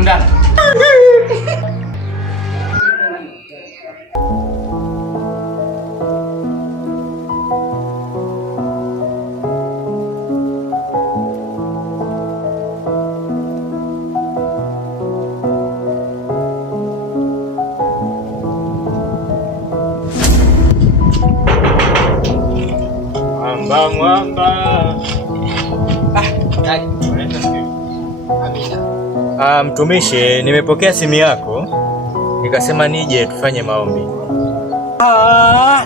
ndani. Mwamba. Mtumishi, nimepokea simu yako nikasema nije tufanye maombi.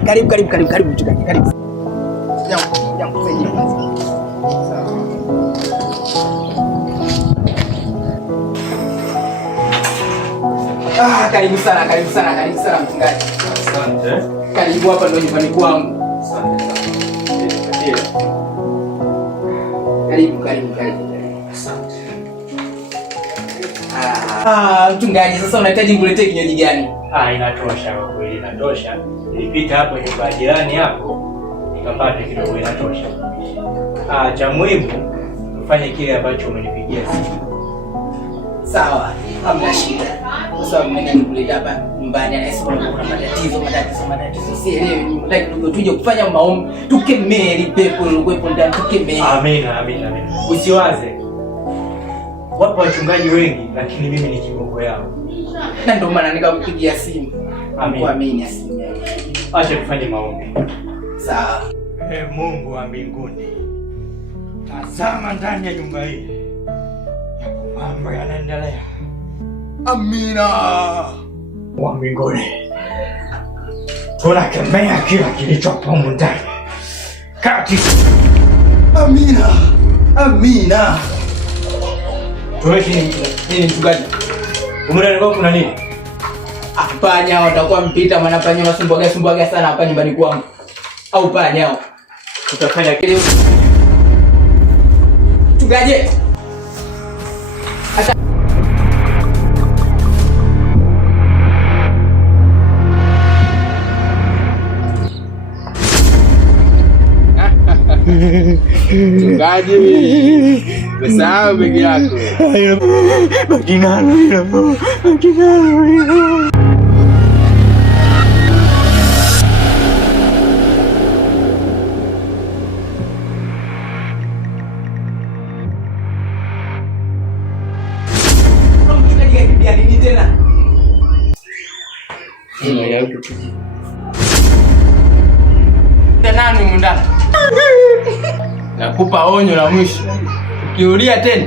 Karibu mchungaji, karibu. Karibu sana mchungaji. Asante. Karibu, hapa ndo nyumbani kwangu. Asante. Karibu. Asante. Mchungaji, sasa unahitaji kuletea kinywaji gani? Inatosha kwa kweli, inatosha. Nilipita hapo nyumba ya jirani hapo nikapata kidogo, inatosha. Cha muhimu ufanye kile ambacho umenipigia simu. Sawa, hamna shida. Sasa mimi nikuletea hapa nyumbani, anasema kuna matatizo. Sielewi, nataka tuje kufanya maombi, tukemee ile pepo iliyokuwepo ndani, tukemee. Amina. Usiwaze. Wapo wachungaji wengi lakini mimi ni kiboko yao. Na ndio maana nikakupigia simu. Kuamini asimu. Acha tufanye maombi. Sawa. Mungu wa mbinguni, tazama ndani ya nyumba hii yako mambo yanaendelea. Amina. Wa mbinguni, tunakemea kila kilichopo humu ndani. Amina. Tuweke nini mchungaji? Umrani wako kuna nini? Panya watakuwa mpita, maana panya wasumbuaga sana hapa nyumbani kwangu. Au panya tutafanya kile mchungaji. Mchungaji, usahau begi yako. Bagi nalo. Nini tena? Nani mundani? Nakupa onyo la mwisho. Ukirudia tena